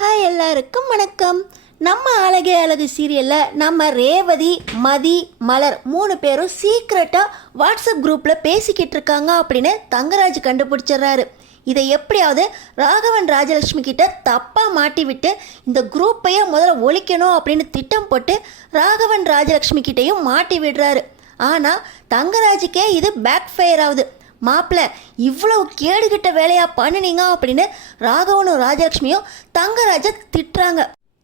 Hi எல்லாருக்கும் வணக்கம். நம்ம அழகே அழகு சீரியலில் நம்ம ரேவதி, மதி, மலர் 3 பேரும் சீக்ரெட்டாக வாட்ஸ்அப் குரூப்பில் பேசிக்கிட்டு இருக்காங்க அப்படின்னு தங்கராஜ் கண்டுபிடிச்சிடுறாரு. இதை எப்படியாவது ராகவன் ராஜலட்சுமி கிட்ட தப்பாக மாட்டி விட்டு இந்த குரூப்பையே முதல்ல ஒழிக்கணும் அப்படின்னு திட்டம் போட்டு ராகவன் ராஜலட்சுமி கிட்டையும் மாட்டி விடுறாரு. ஆனால் தங்கராஜுக்கே இது பேக் ஃபயர் ஆகுது. மாப்பிள்ள இவ்வளவு கேடுகிட்ட வேலையா பண்ணினீங்க அப்படின்னு ராகவனும் ராஜலட்சுமியும் தங்கராஜை திட்டுறாங்க.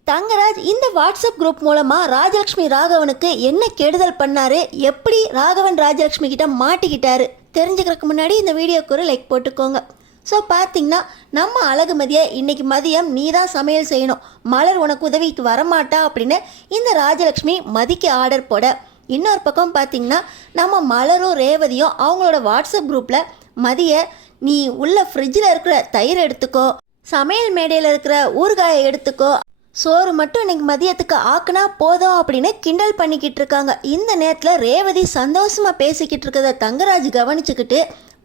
தங்கராஜ் இந்த வாட்ஸ்அப் குரூப் மூலமாக ராஜலட்சுமி ராகவனுக்கு என்ன கெடுதல் பண்ணாரு, எப்படி ராகவன் ராஜலட்சுமி கிட்ட மாட்டிக்கிட்டாரு தெரிஞ்சுக்கிறதுக்கு முன்னாடி இந்த வீடியோக்கு ஒரு லைக் போட்டுக்கோங்க. ஸோ பார்த்தீங்கன்னா நம்ம அழகுமதியை இன்னைக்கு மதியம் நீ தான் சமையல் செய்யணும், மலர் உனக்கு உதவிக்கு வரமாட்டா அப்படின்னு இந்த ராஜலட்சுமி மதிக்கு ஆர்டர் போட, இன்னொரு பக்கம் பார்த்தீங்கன்னா நம்ம மலரும் ரேவதியும் அவங்களோட வாட்ஸ்அப் குரூப்பில் மதிய நீ உள்ள ஃப்ரிட்ஜில் இருக்கிற தயிர் எடுத்துக்கோ, சமையல் மேடையில் இருக்கிற ஊறுகாயை எடுத்துக்கோ, சோறு மட்டும் இன்னைக்கு மதியத்துக்கு ஆக்குனா போதும் அப்படின்னு கிண்டல் பண்ணிக்கிட்டு இருக்காங்க. இந்த நேரத்தில் ரேவதி சந்தோஷமாக பேசிக்கிட்டு இருக்கிறத தங்கராஜ் கவனிச்சுக்கிட்டு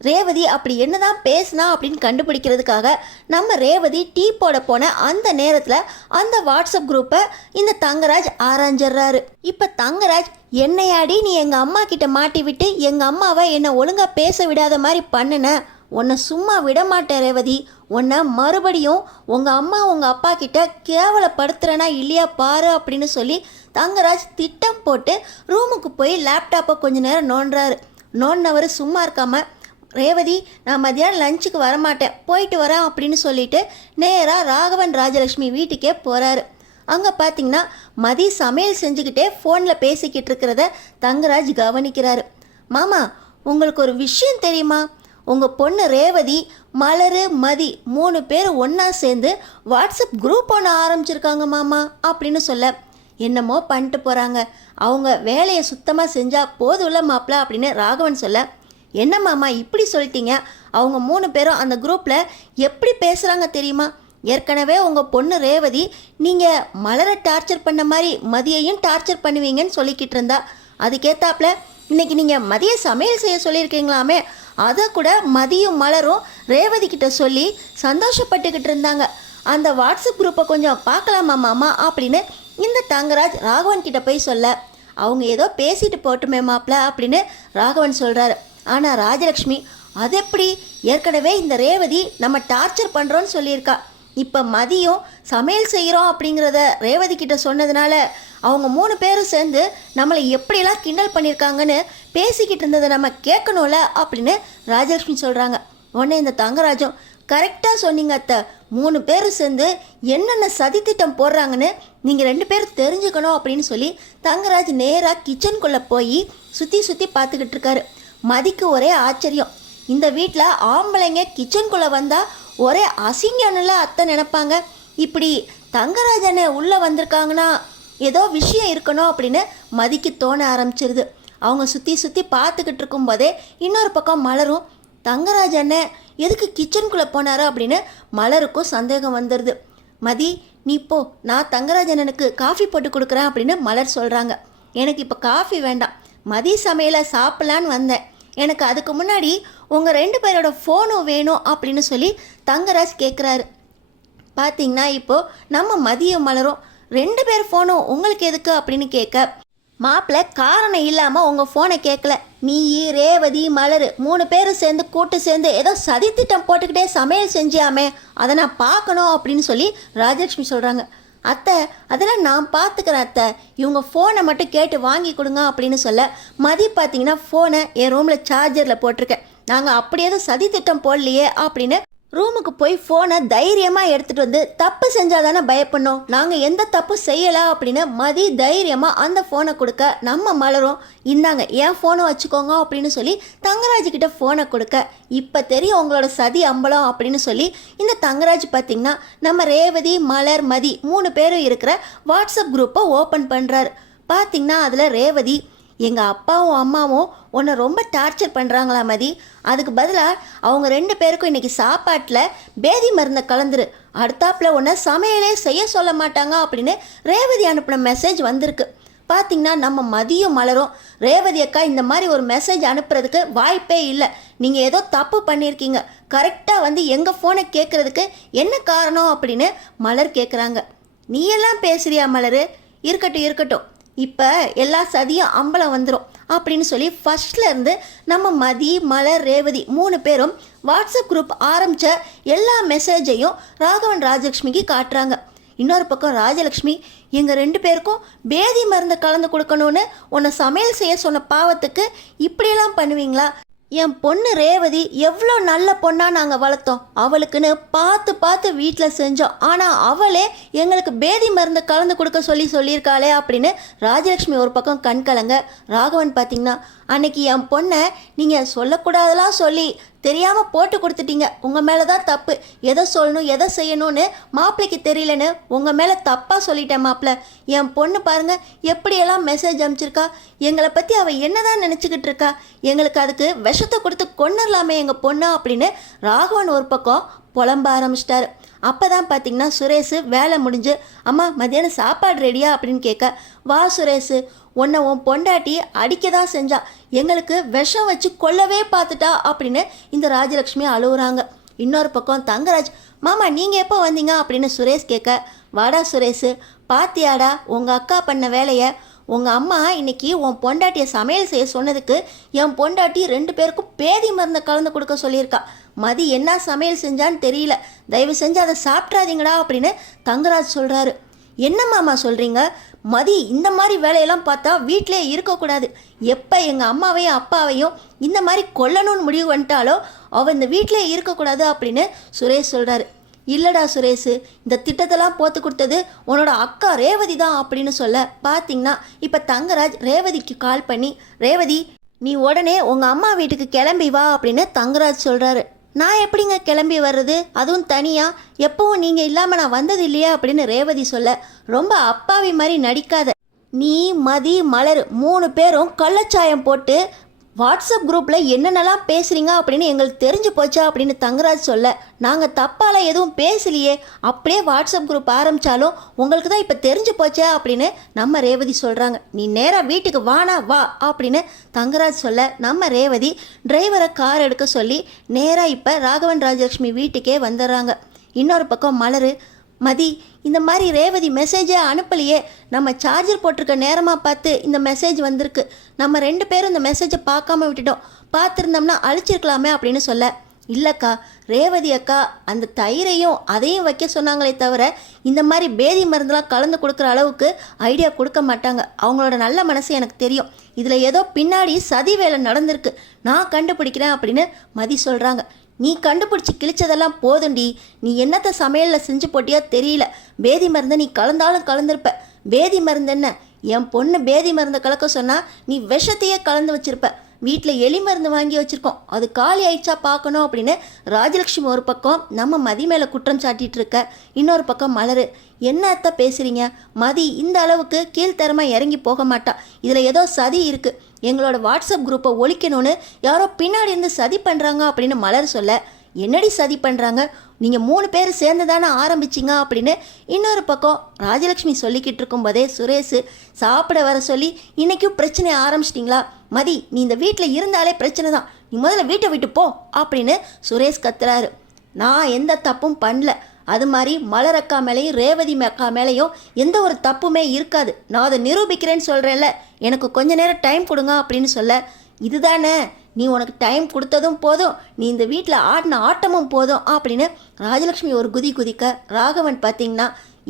ரேவதி அப்படி என்னதான் பேசினா அப்படின்னு கண்டுபிடிக்கிறதுக்காக நம்ம ரேவதி டீ போட போன அந்த நேரத்தில் அந்த வாட்ஸ்அப் குரூப்பை இந்த தங்கராஜ் ஆராய்ஞ்சிடுறாரு. இப்போ தங்கராஜ் என்னையாடி நீ எங்கள் அம்மா கிட்ட மாட்டி விட்டு எங்கள் அம்மாவை என்னை ஒழுங்காக பேச விடாத மாதிரி பண்ணுன, உன்னை சும்மா விட மாட்டேன் ரேவதி, உன்னை மறுபடியும் உங்கள் அம்மா உங்கள் அப்பா கிட்ட கேவலப்படுத்துகிறனா இல்லையா பாரு அப்படின்னு சொல்லி தங்கராஜ் திட்டம் போட்டு ரூமுக்கு போய் லேப்டாப்பை கொஞ்ச நேரம் நோண்டுறாரு. நோண்டினவர் சும்மா இருக்காமல் ரேவதி நான் மதியானம் லஞ்சுக்கு வரமாட்டேன் போயிட்டு வரேன் அப்படின்னு சொல்லிட்டு நேராக ராகவன் ராஜலட்சுமி வீட்டுக்கே போகிறாரு. அங்கே பார்த்தீங்கன்னா மதி சமையல் செஞ்சுக்கிட்டே ஃபோனில் பேசிக்கிட்டு இருக்கிறத தங்கராஜ் கவனிக்கிறாரு. மாமா உங்களுக்கு ஒரு விஷயம் தெரியுமா, உங்கள் பொண்ணு ரேவதி, மலர், மதி 3 பேர் ஒன்றா சேர்ந்து வாட்ஸ்அப் குரூப் ஒன்று ஆரம்பிச்சிருக்காங்க மாமா அப்படின்னு சொல்ல, என்னமோ பண்ணிட்டு போகிறாங்க, அவங்க வேலையை சுத்தமாக செஞ்சால் போதும்ல மாப்பிள்ள அப்படின்னு ராகவன் சொல்ல, என்ன மாமா இப்படி சொல்லிட்டீங்க, அவங்க 3 பேரும் அந்த குரூப்பில் எப்படி பேசுகிறாங்க தெரியுமா, ஏற்கனவே உங்கள் பொண்ணு ரேவதி நீங்கள் மலரை டார்ச்சர் பண்ண மாதிரி மதியையும் டார்ச்சர் பண்ணுவீங்கன்னு சொல்லிக்கிட்டு இருந்தா, அதுக்கேற்றாப்புல இன்றைக்கி நீங்கள் மதிய சமையல் செய்ய சொல்லியிருக்கீங்களாமே, அதை கூட மதியும் மலரும் ரேவதி கிட்ட சொல்லி சந்தோஷப்பட்டுக்கிட்டு இருந்தாங்க, அந்த வாட்ஸ்அப் குரூப்பை கொஞ்சம் பார்க்கலாமா மாமா அப்படின்னு இந்த தங்கராஜ் ராகவன் கிட்ட போய் சொல்ல, அவங்க ஏதோ பேசிட்டு போட்டுமே மாப்பிள்ள அப்படின்னு ராகவன் சொல்கிறாரு. ஆனால் ராஜலட்சுமி அது எப்படி, ஏற்கனவே இந்த ரேவதி நம்ம டார்ச்சர் பண்ணுறோன்னு சொல்லியிருக்கா, இப்போ மதியம் சமையல் செய்கிறோம் அப்படிங்கிறத ரேவதி கிட்ட சொன்னதுனால அவங்க 3 பேரும் சேர்ந்து நம்மளை எப்படியெல்லாம் கிண்டல் பண்ணியிருக்காங்கன்னு பேசிக்கிட்டு இருந்ததை நம்ம கேட்கணும்ல அப்படின்னு ராஜலட்சுமி சொல்கிறாங்க. உடனே இந்த தங்கராஜும் கரெக்டாக சொன்னீங்க அத்தை, 3 பேரும் சேர்ந்து என்னென்ன சதித்திட்டம் போடுறாங்கன்னு நீங்கள் 2 பேரும் தெரிஞ்சுக்கணும் அப்படின்னு சொல்லி தங்கராஜ் நேராக கிச்சனுக்குள்ளே போய் சுற்றி பார்த்துக்கிட்டு இருக்காரு. மதிக்கு ஒரே ஆச்சரியம், இந்த வீட்டில் ஆம்பளைங்க கிச்சனுக்குள்ளே வந்தால் ஒரே அசிங்கம்னுல அத்தை நினைப்பாங்க, இப்படி தங்கராஜனை உள்ளே வந்திருக்காங்கன்னா ஏதோ விஷயம் இருக்கணும் அப்படின்னு மதிக்கு தோண ஆரம்பிச்சிருது. அவங்க சுற்றி பார்த்துக்கிட்டு இருக்கும்போதே இன்னொரு பக்கம் மலரும் தங்கராஜ் அண்ணன் எதுக்கு கிச்சனுக்குள்ளே போனாரா அப்படின்னு மலருக்கும் சந்தேகம் வந்துடுது. மதி நீ போ, நான் தங்கராஜ் அண்ணனுக்கு காஃபி போட்டு கொடுக்குறேன் அப்படின்னு மலர் சொல்கிறாங்க. எனக்கு இப்போ காஃபி வேண்டாம், மதிய சமையலை சாப்பிட்லான்னு வந்தேன், எனக்கு அதுக்கு முன்னாடி உங்கள் 2 பேரோட ஃபோனும் வேணும் அப்படின்னு சொல்லி தங்கராஜ் கேட்குறாரு. பார்த்தீங்கன்னா இப்போது நம்ம மதியம் மலரும் 2 பேர் ஃபோனும் உங்களுக்கு எதுக்கு அப்படின்னு கேட்க, மாப்பிள்ளை காரணம் இல்லாமல் உங்கள் ஃபோனை கேட்கல, நீ ரேவதி மலர் 3 பேரும் சேர்ந்து கூட்டு சேர்ந்து ஏதோ சதித்திட்டம் போட்டுக்கிட்டே சமையல் செஞ்சியாமே, அதை நான் பார்க்கணும் அப்படின்னு சொல்லி ராஜலட்சுமி சொல்கிறாங்க. அத்தை அதெல்லாம் நான் பார்த்துக்கிறேன் அத்தை, இவங்க ஃபோனை மட்டும் கேட்டு வாங்கி கொடுங்க அப்படின்னு சொல்ல, மதி பார்த்தீங்கன்னா ஃபோனை என் ரூமில் சார்ஜரில் போட்டிருக்கேன், நாங்கள் அப்படியே தான் சதி திட்டம் போடலையே அப்படின்னு ரூமுக்கு போய் ஃபோனை தைரியமாக எடுத்துகிட்டு வந்து, தப்பு செஞ்சால் தானே பயப்படணும், நாங்கள் எந்த தப்பு செய்யலை அப்படின்னு மதி தைரியமாக அந்த ஃபோனை கொடுக்க, நம்ம மலரும் இந்தாங்க என் ஃபோனை வச்சுக்கோங்க அப்படின்னு சொல்லி தங்கராஜ்கிட்ட ஃபோனை கொடுக்க, இப்போ தெரியும் உங்களோட சதி அம்பலம் அப்படின்னு சொல்லி இந்த தங்கராஜ் பார்த்திங்கன்னா நம்ம ரேவதி, மலர், மதி 3 பேரும் இருக்கிற வாட்ஸ்அப் குரூப்பை ஓப்பன் பண்ணுறாரு. பார்த்திங்கன்னா அதில் ரேவதி, எங்கள் அப்பாவும் அம்மாவும் உன்னை ரொம்ப டார்ச்சர் பண்ணுறாங்களா மதி, அதுக்கு பதிலாக அவங்க 2 பேருக்கும் இன்றைக்கி சாப்பாட்டில் பேதி மருந்தை கலந்துரு, அடுத்தாப்பில் உன்னை சமையலே செய்ய சொல்ல மாட்டாங்க அப்படின்னு ரேவதி அனுப்பின மெசேஜ் வந்திருக்கு. பார்த்தீங்கன்னா நம்ம மதியம் மலரும் ரேவதி அக்கா இந்த மாதிரி ஒரு மெசேஜ் அனுப்புறதுக்கு வாய்ப்பே இல்லை, நீங்கள் ஏதோ தப்பு பண்ணியிருக்கீங்க, கரெக்டாக வந்து எங்கள் ஃபோனை கேட்குறதுக்கு என்ன காரணம் அப்படின்னு மலர் கேட்குறாங்க. நீ எல்லாம் பேசுறியா மலர்? இருக்கட்டும் இருக்கட்டும், இப்போ எல்லா சதியும் அம்பலம் வந்துடும் அப்படின்னு சொல்லி ஃபர்ஸ்ட்லேருந்து நம்ம மதி மலர் ரேவதி 3 பேரும் வாட்ஸ்அப் குரூப் ஆரம்பித்த எல்லா மெசேஜையும் ராகவன் ராஜலக்ஷ்மிக்கு காட்டுறாங்க. இன்னொரு பக்கம் ராஜலக்ஷ்மி, எங்கள் 2 பேருக்கும் பேதி மருந்து கலந்து கொடுக்கணும்னு உன்னை சமையல் செய்ய சொன்ன பாவத்துக்கு இப்படியெல்லாம் பண்ணுவீங்களா? என் பொண்ணு ரேவதி எவ்வளோ நல்ல பொண்ணாக நாங்கள் வளர்த்தோம், அவளுக்குன்னு பார்த்து பார்த்து வீட்டில் செஞ்சோம், ஆனால் அவளே எங்களுக்கு பேதி மருந்து கலந்து கொடுக்க சொல்லியிருக்காளே அப்படின்னு ராஜலக்ஷ்மி ஒரு பக்கம் கண் கலங்க. ராகவன் பார்த்திங்கன்னா, அன்னைக்கு என் பொண்ணை நீங்கள் சொல்லக்கூடாதெல்லாம் சொல்லி தெரியாமல் போட்டு கொடுத்துட்டீங்க, உங்கள் மேலே தான் தப்பு, எதை சொல்லணும் எதை செய்யணும்னு மாப்பிள்ளைக்கு தெரியலன்னு உங்கள் மேலே தப்பாக சொல்லிட்டேன் மாப்பிள்ளை. என் பொண்ணு பாருங்கள் எப்படியெல்லாம் மெசேஜ் அனுப்பிச்சிருக்கா, எங்களை பற்றி அவள் என்ன தான் நினச்சிக்கிட்டு இருக்கா, எங்களுக்கு அதுக்கு விஷத்தை கொடுத்து கொண்டுடலாமே எங்கள் பொண்ணு அப்படின்னு ராகவன் ஒரு பக்கம் புலம்ப ஆரம்பிச்சிட்டாரு. அப்போ தான் பார்த்தீங்கன்னா சுரேஷ் வேலை முடிஞ்சு, அம்மா மத்தியானம் சாப்பாடு ரெடியா அப்படின்னு கேட்க, வா சுரேஷ், உன்னை உன் பொண்டாட்டி அடிக்க தான் செஞ்சா, எங்களுக்கு விஷம் வச்சு கொல்லவே பார்த்துட்டா அப்படின்னு இந்த ராஜலக்ஷ்மி அழுகுறாங்க. இன்னொரு பக்கம் தங்கராஜ், மாமா நீங்கள் எப்போ வந்தீங்க அப்படின்னு சுரேஷ் கேட்க, வாடா சுரேஷ், பாத்தியாடா உங்கள் அக்கா பண்ண வேலையை, உங்கள் அம்மா இன்னைக்கு உன் பொண்டாட்டியை சமையல் செய்ய சொன்னதுக்கு என் பொண்டாட்டி 2 பேருக்கும் பேதி மருந்தை கலந்து கொடுக்க சொல்லியிருக்கா, மதி என்ன சமையல் செஞ்சான்னு தெரியல, தயவு செஞ்சு அதை சாப்பிட்றாதீங்கடா அப்படின்னு தங்கராஜ் சொல்கிறாரு. என்ன மாமா சொல்கிறீங்க? மதி இந்த மாதிரி வேலையெல்லாம் பார்த்தா வீட்டிலே இருக்கக்கூடாது, எப்போ எங்கள் அம்மாவையும் அப்பாவையும் இந்த மாதிரி கொல்லணும்னு முடிவு வந்துட்டாலோ அவள் இந்த வீட்டிலே இருக்கக்கூடாது அப்படின்னு சுரேஷ் சொல்கிறாரு. இல்லைடா சுரேஷ், இந்த திட்டத்தெல்லாம் போத்து கொடுத்தது உன்னோட அக்கா ரேவதி தான் அப்படின்னு சொல்ல, பார்த்தீங்கன்னா இப்போ தங்கராஜ் ரேவதிக்கு கால் பண்ணி, ரேவதி நீ உடனே உங்கள் அம்மா வீட்டுக்கு கிளம்பி வா அப்படின்னு தங்கராஜ் சொல்கிறாரு. நான் எப்படிங்க கிளம்பி வர்றது, அதுவும் தனியாக, எப்பவும் நீங்கள் இல்லாமல் நான் வந்தது இல்லையா அப்படின்னு ரேவதி சொல்ல, ரொம்ப அப்பாவி மாதிரி நடிக்காத, நீ மதி மலர் 3 பேரும் கள்ளச்சாயம் போட்டு வாட்ஸ்அப் குரூப்பில் என்னென்னலாம் பேசுகிறீங்க அப்படின்னு எங்களுக்கு தெரிஞ்சு போச்சா அப்படின்னு தங்கராஜ் சொல்ல, நாங்கள் தப்பால் எதுவும் பேசலையே, அப்படியே வாட்ஸ்அப் குரூப் ஆரம்பித்தாலும் உங்களுக்கு தான் இப்போ தெரிஞ்சு போச்சா அப்படின்னு நம்ம ரேவதி சொல்கிறாங்க. நீ நேராக வீட்டுக்கு வானா வா அப்படின்னு தங்கராஜ் சொல்ல, நம்ம ரேவதி டிரைவரை கார் எடுக்க சொல்லி நேராக இப்போ ராகவன் ராஜலக்ஷ்மி வீட்டுக்கே வந்துடுறாங்க. இன்னொரு பக்கம் மலர், மதி இந்த மாதிரி ரேவதி மெசேஜே அனுப்பலையே, நம்ம சார்ஜர் போட்டிருக்க நேரமாக பார்த்து இந்த மெசேஜ் வந்திருக்கு, நம்ம 2 பேரும் இந்த மெசேஜை பார்க்காம விட்டுட்டோம், பார்த்துருந்தோம்னா அழிச்சிருக்கலாமே அப்படின்னு சொல்ல, இல்லைக்கா ரேவதி அக்கா அந்த தயிரையும் அதையும் வைக்க சொன்னாங்களே தவிர இந்த மாதிரி பேதி மருந்தெலாம் கலந்து கொடுக்குற அளவுக்கு ஐடியா கொடுக்க மாட்டாங்க, அவங்களோட நல்ல மனசு எனக்கு தெரியும், இதில் ஏதோ பின்னாடி சதி வேலை நடந்திருக்கு, நான் கண்டுபிடிக்கிறேன் அப்படின்னு மதி சொல்கிறாங்க. நீ கண்டுபிடிச்சி கிழிச்சதெல்லாம் போதுண்டி, நீ என்னத்தை சமையலில் செஞ்சு போட்டியோ தெரியல, பேதி மருந்தை நீ கலந்தாலும் கலந்துருப்ப, பேதி மருந்து என்ன, என் பொண்ணு பேதி மருந்தை கலக்க சொன்னால் நீ விஷத்தையே கலந்து வச்சுருப்ப, வீட்டில் எலி மருந்து வாங்கி வச்சுருக்கோம், அது காலி ஆயிடுச்சா பார்க்கணும் அப்படின்னு ராஜலக்ஷ்மி ஒரு பக்கம் நம்ம மதி மேலே குற்றம் சாட்டிகிட்டு இருக்க, இன்னொரு பக்கம் மலர், என்ன அத்தை பேசுகிறீங்க, மதி இந்த அளவுக்கு கீழ்த்தரமாக இறங்கி போக மாட்டா, இதில் ஏதோ சதி இருக்குது, எங்களோட வாட்ஸ்அப் குரூப்பை ஒழிக்கணும்னு யாரோ பின்னாடி இருந்து சதி பண்ணுறாங்க அப்படின்னு மலர் சொல்ல, என்னடி சதி பண்ணுறாங்க, நீங்கள் 3 பேர் சேர்ந்து தானே ஆரம்பிச்சிங்க அப்படின்னு இன்னொரு பக்கம் ராஜலக்ஷ்மி சொல்லிக்கிட்டு இருக்கும்போதே சுரேஷ், சாப்பிட வர சொல்லி இன்றைக்கும் பிரச்சனை ஆரம்பிச்சிட்டிங்களா, மதி நீ இந்த வீட்டில் இருந்தாலே பிரச்சனை தான், நீ முதல்ல வீட்டை விட்டு போ அப்படின்னு சுரேஷ் கத்துறாரு. நான் எந்த தப்பும் பண்ணல, அது மாதிரி மலர் அக்கா மேலேயும் ரேவதி அக்கா மேலேயும் எந்த ஒரு தப்புமே இருக்காது, நான் அதை நிரூபிக்கிறேன்னு சொல்கிறேன்ல, எனக்கு கொஞ்ச நேரம் டைம் கொடுங்க அப்படின்னு சொல்ல, இதுதானே நீ உனக்கு டைம் கொடுத்ததும் போதும், நீ இந்த வீட்டில் ஆடின ஆட்டமும் போதும் அப்படின்னு ராஜலக்ஷ்மி ஒரு குதி குதிக்க, ராகவன் பார்த்தீங்கன்னா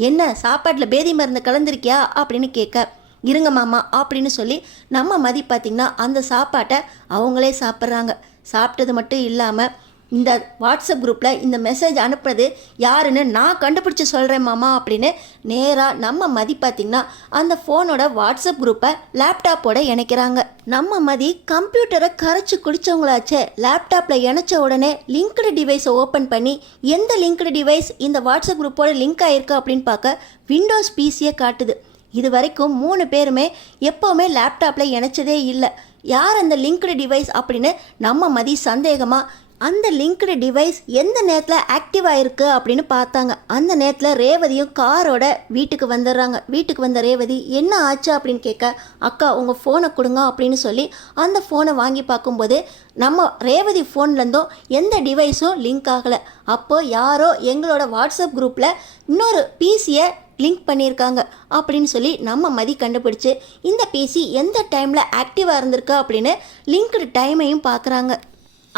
என்ன சாப்பாட்டில் பேதி மருந்து கலந்துருக்கியா அப்படின்னு கேட்க, இருங்க மாமா அப்படின்னு சொல்லி நம்ம மதி பார்த்திங்கன்னா அந்த சாப்பாட்டை அவங்களே சாப்பிட்றாங்க. சாப்பிட்டது மட்டும் இல்லாமல் இந்த வாட்ஸ்அப் குரூப்பில் இந்த மெசேஜ் அனுப்புறது யாருன்னு நான் கண்டுபிடிச்சி சொல்கிறேன் மாமா அப்படின்னு நேராக நம்ம மதி பார்த்திங்கன்னா அந்த ஃபோனோட வாட்ஸ்அப் குரூப்பை லேப்டாப்போட இணைக்கிறாங்க. நம்ம மதி கம்ப்யூட்டரை கரைச்சி குடித்தவங்களாச்சே, லேப்டாப்பில் இணைச்ச உடனே லிங்க்டு டிவைஸை ஓப்பன் பண்ணி எந்த லிங்க்டு டிவைஸ் இந்த வாட்ஸ்அப் குரூப்போட லிங்க் ஆகிருக்கு அப்படின்னு பார்க்க விண்டோஸ் பிசியை காட்டுது. இது வரைக்கும் 3 பேருமே எப்போவுமே லேப்டாப்பில் இணைச்சதே இல்லை, யார் அந்த லிங்க்டு டிவைஸ் அப்படின்னு நம்ம மதி சந்தேகமாக அந்த லிங்க்டு டிவைஸ் எந்த நேரத்தில் ஆக்டிவ் ஆகிருக்கு அப்படின்னு பார்த்தாங்க. அந்த நேரத்தில் ரேவதியும் காரோட வீட்டுக்கு வந்துடுறாங்க. வீட்டுக்கு வந்த ரேவதி என்ன ஆச்சு அப்படின்னு கேட்க, அக்கா உங்கள் ஃபோனை கொடுங்க அப்படின்னு சொல்லி அந்த ஃபோனை வாங்கி பார்க்கும்போது நம்ம ரேவதி ஃபோன்லேருந்தும் எந்த டிவைஸும் லிங்க் ஆகலை. அப்போது யாரோ எங்களோட வாட்ஸ்அப் குரூப்பில் இன்னொரு பிசியை லிங்க் பண்ணியிருக்காங்க அப்படின்னு சொல்லி நம்ம மதி கண்டுபிடிச்சு இந்த பிசி எந்த டைமில் ஆக்டிவாக இருந்திருக்கு அப்படின்னு லிங்க்டு டைமையும் பார்க்குறாங்க.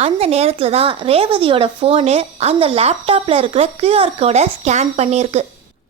அந்த நேரத்தில் தான் ரேவதியோட ஃபோனு அந்த லேப்டாப்பில் இருக்கிற QR கோடை ஸ்கேன் பண்ணியிருக்கு.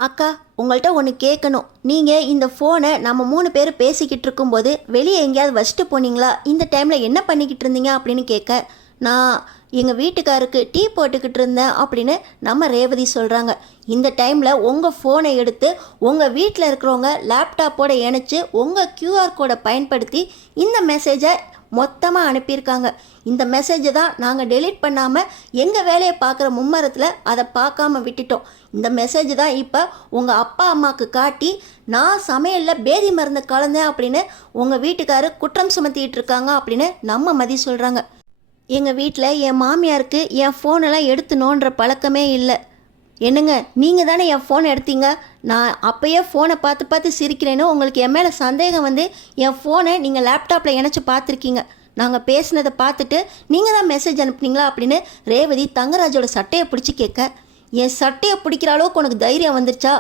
அக்கா உங்கள்கிட்ட ஒன்று கேட்கணும். நீங்கள் இந்த ஃபோனை நம்ம 3 பேர் பேசிக்கிட்டு இருக்கும்போது வெளியே எங்கேயாவது வச்சுட்டு போனீங்களா? இந்த டைமில் என்ன பண்ணிக்கிட்டு இருந்தீங்க அப்படின்னு கேட்க, நான் எங்கள் வீட்டுக்காருக்கு டீ போட்டுக்கிட்டு இருந்தேன் அப்படின்னு நம்ம ரேவதி சொல்கிறாங்க. இந்த டைமில் உங்கள் ஃபோனை எடுத்து உங்கள் வீட்டில் இருக்கிறவங்க லேப்டாப்போடு இணைச்சி உங்கள் QR கோடை பயன்படுத்தி இந்த மெசேஜை மொத்தமாக அனுப்பியிருக்காங்க. இந்த மெசேஜை தான் நாங்கள் டெலீட் பண்ணாமல் எங்கள் வேலையை பார்க்குற மும்மரத்தில் அதை பார்க்காம விட்டுட்டோம். இந்த மெசேஜ் தான் இப்போ உங்கள் அப்பா அம்மாவுக்கு காட்டி நான் சமையலில் பேதி மருந்து கலந்தேன் அப்படின்னு உங்கள் வீட்டுக்காரர் குற்றம் சுமத்திட்டு இருக்காங்க அப்படின்னு நம்ம மதி சொல்கிறாங்க. எங்கள் வீட்டில் என் மாமியாருக்கு என் ஃபோனெல்லாம் எடுத்து நோண்டுற பழக்கமே இல்லை. என்னங்க நீங்கள் தானே என் ஃபோனை எடுத்தீங்க. நான் அப்போயே ஃபோனை பார்த்து பார்த்து சிரிக்கிறேன்னு உங்களுக்கு என் மேலே சந்தேகம் வந்து என் ஃபோனை நீங்கள் லேப்டாப்பில் இணைச்சி பார்த்துருக்கீங்க. நாங்கள் பேசினதை பார்த்துட்டு நீங்கள் தான் மெசேஜ் அனுப்புனீங்களா அப்படின்னு ரேவதி தங்கராஜோட சட்டையை பிடிச்சி கேட்க, என் சட்டையை பிடிக்கிற அளவுக்கு உனக்கு தைரியம் வந்துருச்சா?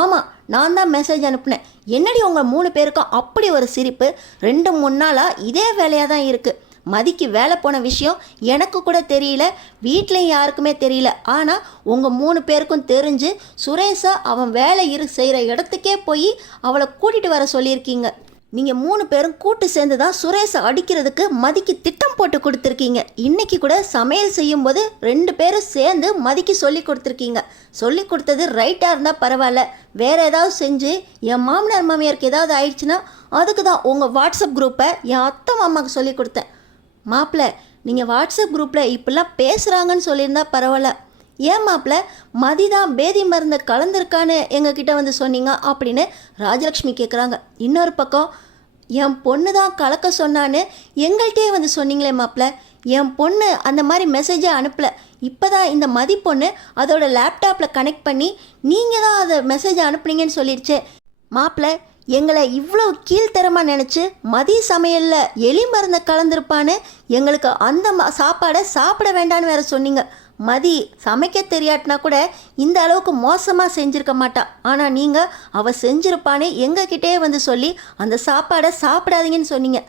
ஆமாம் நான் தான் மெசேஜ் அனுப்புனேன். என்னடி உங்கள் 3 பேருக்கும் அப்படி ஒரு சிரிப்பு? 2-3 நாளாக இதே வேலையாக தான் இருக்குது. மதிக்கு வேலை போன விஷயம் எனக்கு கூட தெரியல, வீட்லேயும் யாருக்குமே தெரியல. ஆனால் உங்கள் 3 பேருக்கும் தெரிஞ்சு சுரேஷா அவன் வேலை செய்கிற இடத்துக்கே போய் அவளை கூட்டிகிட்டு வர சொல்லியிருக்கீங்க. நீங்கள் 3 பேரும் கூட்டு சேர்ந்து தான் சுரேஷை அடிக்கிறதுக்கு மதிக்கு திட்டம் போட்டு கொடுத்துருக்கீங்க. இன்றைக்கி கூட சமையல் செய்யும்போது 2 பேரும் சேர்ந்து மதிக்கு சொல்லி கொடுத்துருக்கீங்க. சொல்லி கொடுத்தது ரைட்டாக இருந்தால் பரவாயில்ல, வேறு ஏதாவது செஞ்சு என் மாமனார் மாமியாருக்கு ஏதாவது ஆயிடுச்சுன்னா அதுக்கு தான் உங்கள் வாட்ஸ்அப் குரூப்பை என் அத்தை மாமாவுக்கு சொல்லி கொடுத்தேன். மாப்பிள்ள நீங்கள் வாட்ஸ்அப் குரூப்பில் இப்படிலாம் பேசுகிறாங்கன்னு சொல்லியிருந்தா பரவாயில்ல. ஏன் மாப்பிள்ள மதி தான் பேதி மருந்தை கலந்துருக்கான்னு எங்ககிட்ட வந்து சொன்னீங்க அப்படின்னு ராஜலக்ஷ்மி கேட்குறாங்க. இன்னொரு பக்கம் என் பொண்ணு தான் கலக்க சொன்னான்னு எங்கள்கிட்டே வந்து சொன்னீங்களே மாப்பிள்ள. என் பொண்ணு அந்த மாதிரி மெசேஜை அனுப்பலை. இப்போ தான் இந்த மதி பொண்ணு அதோட லேப்டாப்பில் கனெக்ட் பண்ணி நீங்கள் தான் அதை மெசேஜை அனுப்புனீங்கன்னு சொல்லிடுச்சு. மாப்பிள்ள எங்களை இவ்வளோ கீழ்த்தரமாக நினச்சி மதி சமையலில் எலி மருந்தை கலந்துருப்பான்னு எங்களுக்கு அந்த சாப்பாடை சாப்பிட வேண்டான்னு வேறு சொன்னீங்க. மதி சமைக்க தெரியாட்டினா கூட இந்த அளவுக்கு மோசமாக செஞ்சுருக்க மாட்டா. ஆனால் நீங்கள் அவள் செஞ்சுருப்பான்னு எங்ககிட்டே வந்து சொல்லி அந்த சாப்பாடை சாப்பிடாதீங்கன்னு சொன்னீங்க.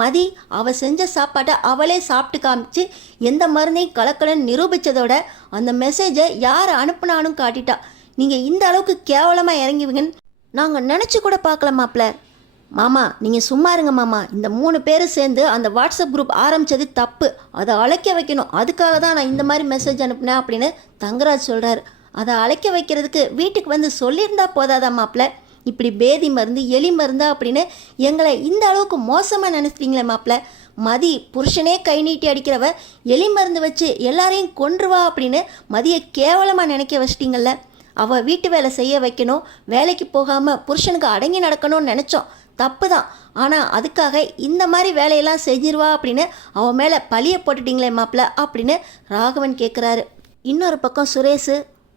மதி அவள் செஞ்ச சாப்பாட்டை அவளே சாப்பிட்டு காமிச்சு எந்த மருந்தையும் கலக்கலன்னு நிரூபித்ததோட அந்த மெசேஜை யார் அனுப்புனாலும் காட்டிட்டா. நீங்கள் இந்த அளவுக்கு கேவலமாக இறங்குவீங்கன்னு நாங்கள் நினச்சி கூட பார்க்கல மாப்பிள்ள. மாமா நீங்கள் சும்மா இருங்க மாமா. இந்த 3 பேரும் சேர்ந்து அந்த வாட்ஸ்அப் குரூப் ஆரம்பித்தது தப்பு. அதை அழைக்க வைக்கணும். அதுக்காக தான் நான் இந்த மாதிரி மெசேஜ் அனுப்புனேன் அப்படின்னு தங்கராஜ் சொல்கிறாரு. அதை அழைக்க வைக்கிறதுக்கு வீட்டுக்கு வந்து சொல்லியிருந்தா போதாதா மாப்பிள்ள? இப்படி பேதி மருந்து எலி மருந்தா அப்படின்னு எங்களை இந்த அளவுக்கு மோசமாக நினைச்சிட்டீங்களே மாப்பிள்ள. மதி புருஷனே கை நீட்டி அடிக்கிறவ எலி மருந்து வச்சு எல்லாரையும் கொன்றுவா அப்படின்னு மதியை கேவலமாக நினைக்க வச்சிட்டிங்கல்ல. அவள் வீட்டு வேலை செய்ய வைக்கணும், வேலைக்கு போகாமல் புருஷனுக்கு அடங்கி நடக்கணும்னு நினச்சோம். தப்பு தான். ஆனால் அதுக்காக இந்த மாதிரி வேலையெல்லாம் செஞ்சிருவா அப்படின்னு அவன் மேலே பழிய போட்டுட்டிங்களே மாப்பிள்ள அப்படின்னு ராகவன் கேட்குறாரு. இன்னொரு பக்கம் சுரேஷ்,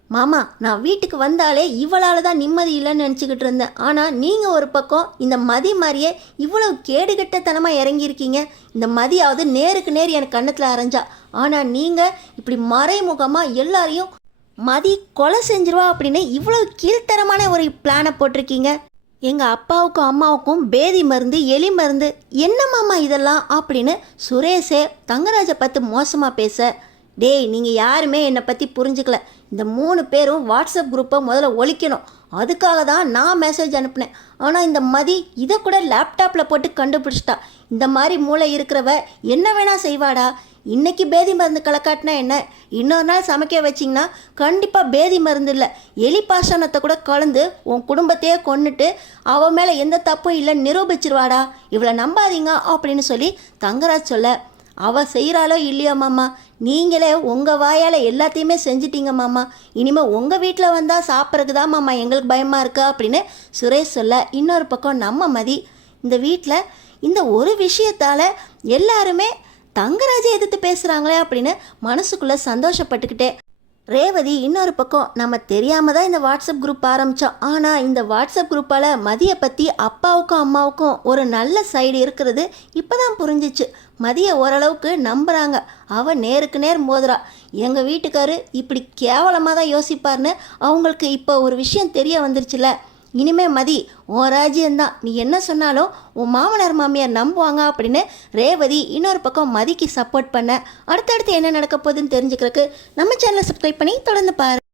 மாமா நான் வீட்டுக்கு வந்தாலே இவளால் தான் நிம்மதி இல்லைன்னு நினச்சிக்கிட்டு இருந்தேன். ஆனால் நீங்கள் ஒரு பக்கம் இந்த மதி மாதிரியே இவ்வளவு கேடுகட்டத்தனமாக இறங்கியிருக்கீங்க. இந்த மதியாவது நேருக்கு நேர் எனக்கு கண்ணத்தில் அரைஞ்சா. ஆனால் நீங்கள் இப்படி மறைமுகமாக எல்லாரையும் மதி கொலை செஞ்சிருவா அப்படின்னு இவ்வளோ கீழ்த்தரமான ஒரு பிளானை போட்டிருக்கீங்க. எங்கள் அப்பாவுக்கும் அம்மாவுக்கும் பேதி மருந்து எலி மருந்து என்னம்மாம்மா இதெல்லாம் அப்படின்னு சுரேஷே தங்கராஜை பார்த்து மோசமாக பேச, டேய் நீங்கள் யாருமே என்னை பற்றி புரிஞ்சுக்கல. இந்த 3 பேரும் வாட்ஸ்அப் குரூப்பை முதல்ல ஒழிக்கணும். அதுக்காக தான் நான் மெசேஜ் அனுப்புனேன். ஆனால் இந்த மதி இதை கூட லேப்டாப்பில் போட்டு கண்டுபிடிச்சிட்டா. இந்த மாதிரி மூளை இருக்கிறவ என்ன வேணால் செய்வாடா. இன்றைக்கி பேதி மருந்து கலக்காட்டினா என்ன, இன்னொரு நாள் சமைக்க வச்சிங்கன்னா கண்டிப்பாக பேதி மருந்து இல்லை எலி பாசனத்தை கூட கலந்து உன் குடும்பத்தையே கொன்னுட்டு அவன் மேலே எந்த தப்பும் இல்லைன்னு நிரூபிச்சிருவாடா. இவளை நம்பாதீங்க அப்படின்னு சொல்லி தங்கராஜ் சொல்ல, அவள் செய்கிறாளோ இல்லையோ மாமா, நீங்களே உங்கள் வாயால் எல்லாத்தையுமே செஞ்சிட்டீங்க மாமா. இனிமேல் உங்கள் வீட்டில் வந்தால் சாப்பிட்றதுக்கு தான் மாமா எங்களுக்கு பயமாக இருக்கா அப்படின்னு சுரேஷ் சொல்ல, இன்னொரு பக்கம் நம்ம மதி இந்த வீட்டில் இந்த ஒரு விஷயத்தால் எல்லாருமே தங்கராஜை எதிர்த்து பேசுகிறாங்களே அப்படின்னு மனசுக்குள்ளே சந்தோஷப்பட்டுக்கிட்டே ரேவதி இன்னொரு பக்கம் நம்ம தெரியாமல் தான் இந்த வாட்ஸ்அப் குரூப் ஆரம்பித்தோம். ஆனால் இந்த வாட்ஸ்அப் குரூப்பால் மதியை பற்றி அப்பாவுக்கும் அம்மாவுக்கும் ஒரு நல்ல சைடு இருக்கிறது இப்போ தான் புரிஞ்சிச்சு. மதியை ஓரளவுக்கு நம்புகிறாங்க. அவள் நேருக்கு நேர் மோதுறா. எங்கள் வீட்டுக்காரு இப்படி கேவலமாக தான் யோசிப்பார்னு அவங்களுக்கு இப்போ ஒரு விஷயம் தெரிய வந்துருச்சுல. இனிமே மதி உன் ராஜ்யம்தான், நீ என்ன சொன்னாலும் உன் மாமனார் மாமியார் நம்புவாங்க அப்படின்னு ரேவதி இன்னொரு பக்கம் மதிக்கு சப்போர்ட் பண்ண. அடுத்தடுத்து என்ன நடக்க போகுதுன்னு தெரிஞ்சுக்கிறதுக்கு நம்ம சேனலை சப்ஸ்கிரைப் பண்ணி தொடர்ந்து பாரு.